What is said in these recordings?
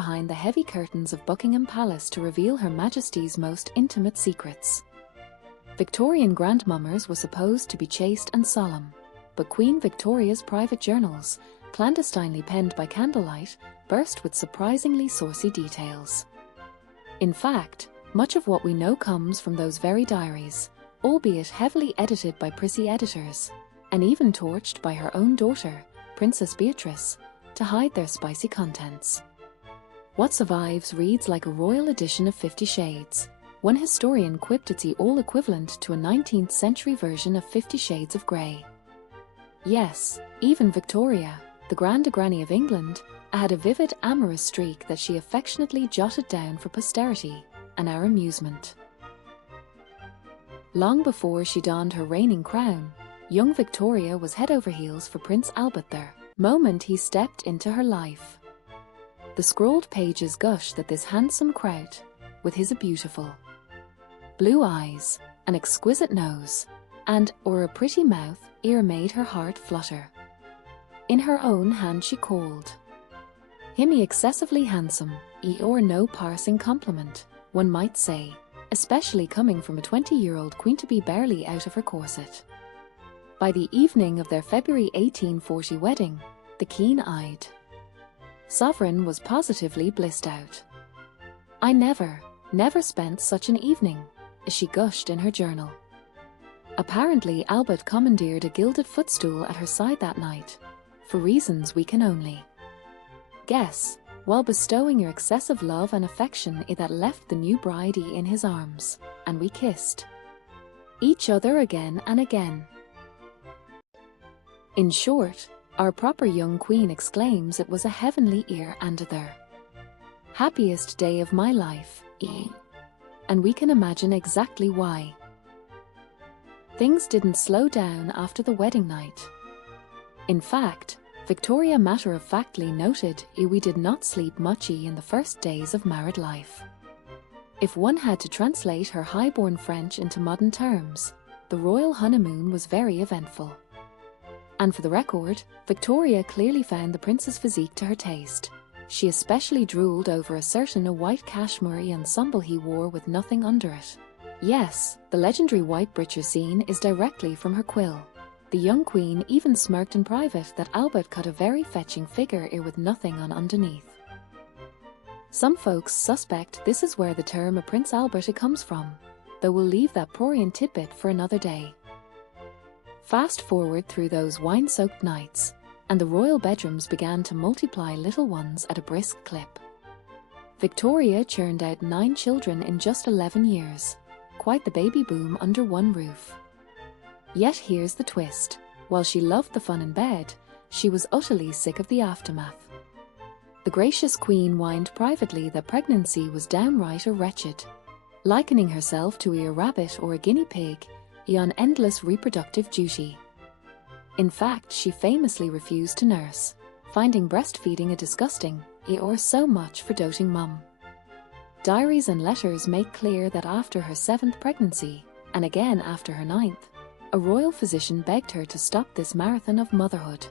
behind the heavy curtains of Buckingham Palace to reveal Her Majesty's most intimate secrets. Victorian grandmothers were supposed to be chaste and solemn, but Queen Victoria's private journals, clandestinely penned by candlelight, burst with surprisingly saucy details. In fact, much of what we know comes from those very diaries, albeit heavily edited by prissy editors, and even torched by her own daughter, Princess Beatrice, to hide their spicy contents. What survives reads like a royal edition of 50 Shades. One historian quipped it's all equivalent to a 19th century version of 50 Shades of Grey. Yes, even Victoria, the Grand Granny of England, had a vivid amorous streak that she affectionately jotted down for posterity and our amusement. Long before she donned her reigning crown, young Victoria was head over heels for Prince Albert the moment he stepped into her life. The scrolled pages gush that this handsome kraut, with his beautiful blue eyes, an exquisite nose, and/or a pretty mouth, made her heart flutter. In her own hand she called him excessively handsome, or no parsing compliment, one might say, especially coming from a 20-year-old queen-to-be barely out of her corset. By the evening of their February 1840 wedding, the keen-eyed sovereign was positively blissed out. "I never spent such an evening," as she gushed in her journal. Apparently Albert commandeered a gilded footstool at her side that night, for reasons we can only guess, while bestowing your excessive love and affection that left the new bride in his arms, and we kissed each other again and again. In short, our proper young queen exclaims it was a heavenly ear and the happiest day of my life, and we can imagine exactly why. Things didn't slow down after the wedding night. In fact, Victoria matter-of-factly noted we did not sleep much in the first days of married life. If one had to translate her high-born French into modern terms, the royal honeymoon was very eventful. And for the record, Victoria clearly found the prince's physique to her taste. She especially drooled over a certain white cashmere ensemble he wore with nothing under it. Yes, the legendary white breeches scene is directly from her quill. The young queen even smirked in private that Albert cut a very fetching figure with nothing on underneath. Some folks suspect this is where the term Prince Albert comes from, though we'll leave that prurient tidbit for another day. Fast forward through those wine-soaked nights, and the royal bedrooms began to multiply little ones at a brisk clip. Victoria churned out 9 children in just 11 years, quite the baby boom under one roof. Yet here's the twist: while she loved the fun in bed, she was utterly sick of the aftermath. The gracious queen whined privately that pregnancy was downright wretched, likening herself to a rabbit or a guinea pig on endless reproductive duty. In fact, she famously refused to nurse, finding breastfeeding a disgusting, or so much for doting mum. Diaries and letters make clear that after her 7th pregnancy, and again after her 9th, a royal physician begged her to stop this marathon of motherhood.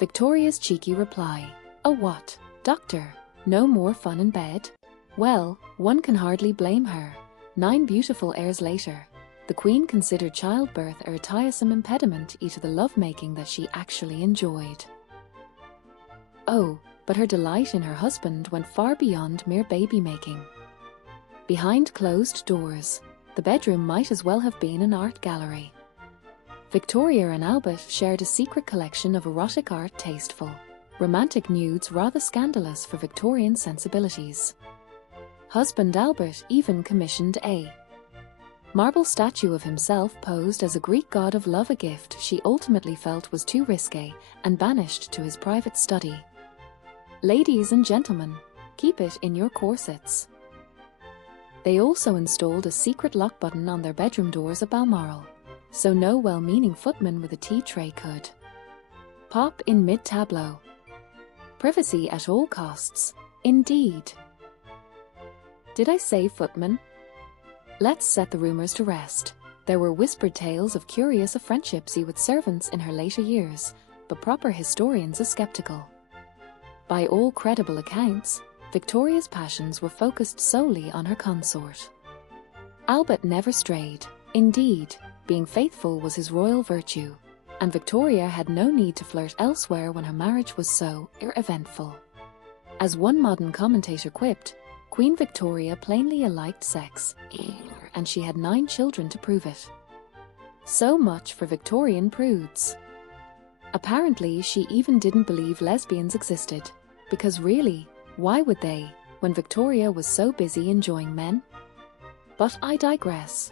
Victoria's cheeky reply: "Oh what, doctor, no more fun in bed?" Well, one can hardly blame her. 9 beautiful heirs later, the queen considered childbirth a tiresome impediment to the lovemaking that she actually enjoyed. Oh, but her delight in her husband went far beyond mere baby-making. Behind closed doors, the bedroom might as well have been an art gallery. Victoria and Albert shared a secret collection of erotic art, tasteful, romantic nudes rather scandalous for Victorian sensibilities. Husband Albert even commissioned a marble statue of himself posed as a Greek god of love, a gift she ultimately felt was too risque, and banished to his private study. Ladies and gentlemen, keep it in your corsets. They also installed a secret lock button on their bedroom doors at Balmoral, so no well-meaning footman with a tea tray could pop in mid-tableau. Privacy at all costs, indeed. Did I say footman? Let's set the rumors to rest. There were whispered tales of curious friendships with servants in her later years, but proper historians are skeptical. By all credible accounts, Victoria's passions were focused solely on her consort. Albert never strayed. Indeed, being faithful was his royal virtue, and Victoria had no need to flirt elsewhere when her marriage was so uneventful. As one modern commentator quipped, Queen Victoria plainly liked sex, and she had 9 children to prove it. So much for Victorian prudes. Apparently, she even didn't believe lesbians existed, because really, why would they, when Victoria was so busy enjoying men? But I digress.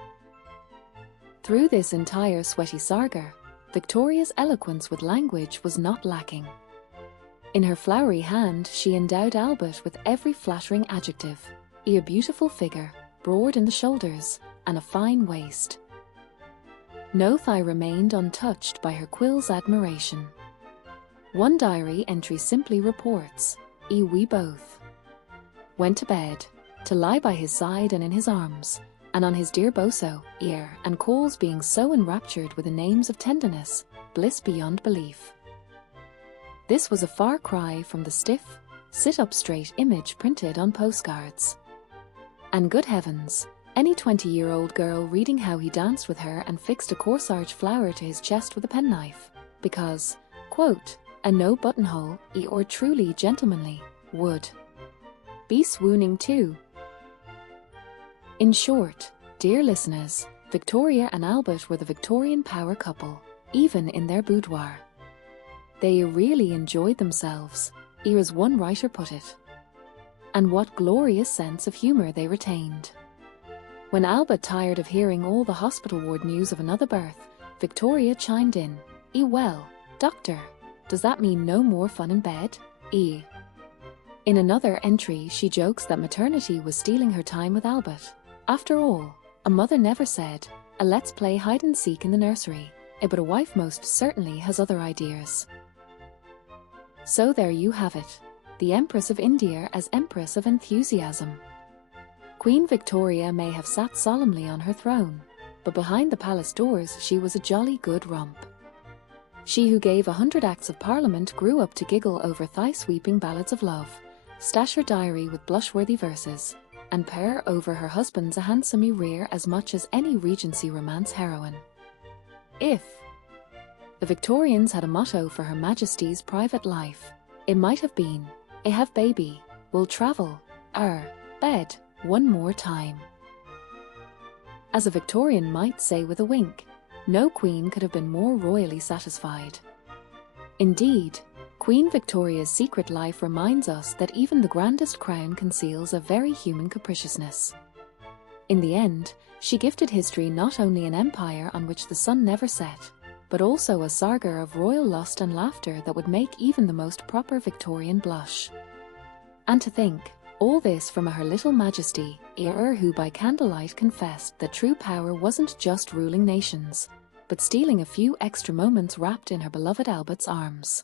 Through this entire sweaty saga, Victoria's eloquence with language was not lacking. In her flowery hand, she endowed Albert with every flattering adjective: a beautiful figure, broad in the shoulders, and a fine waist. No thigh remained untouched by her quill's admiration. One diary entry simply reports, we both went to bed, to lie by his side and in his arms, and on his dear boso, ear and calls, being so enraptured with the names of tenderness, bliss beyond belief. This was a far cry from the stiff, sit-up straight image printed on postcards. And good heavens, any 20-year-old girl reading how he danced with her and fixed a corsage flower to his chest with a penknife, because, quote, a no buttonhole, or truly gentlemanly, would be swooning too. In short, dear listeners, Victoria and Albert were the Victorian power couple, even in their boudoir. They really enjoyed themselves, as one writer put it. And what glorious sense of humour they retained. When Albert tired of hearing all the hospital ward news of another birth, Victoria chimed in, well, doctor, does that mean no more fun in bed? In another entry, she jokes that maternity was stealing her time with Albert. After all, a mother never said, let's play hide-and-seek in the nursery, but a wife most certainly has other ideas. So there you have it, the Empress of India as Empress of Enthusiasm. Queen Victoria may have sat solemnly on her throne, but behind the palace doors she was a jolly good romp. She who gave 100 acts of parliament grew up to giggle over thigh-sweeping ballads of love, stash her diary with blush-worthy verses, and purr over her husband's a handsome rear as much as any Regency romance heroine. If the Victorians had a motto for Her Majesty's private life, it might have been, have baby, will travel, bed, one more time. As a Victorian might say with a wink, no queen could have been more royally satisfied. Indeed, Queen Victoria's secret life reminds us that even the grandest crown conceals a very human capriciousness. In the end, she gifted history not only an empire on which the sun never set, but also a saga of royal lust and laughter that would make even the most proper Victorian blush. And to think, all this from Her Little Majesty, who by candlelight confessed that true power wasn't just ruling nations, but stealing a few extra moments wrapped in her beloved Albert's arms.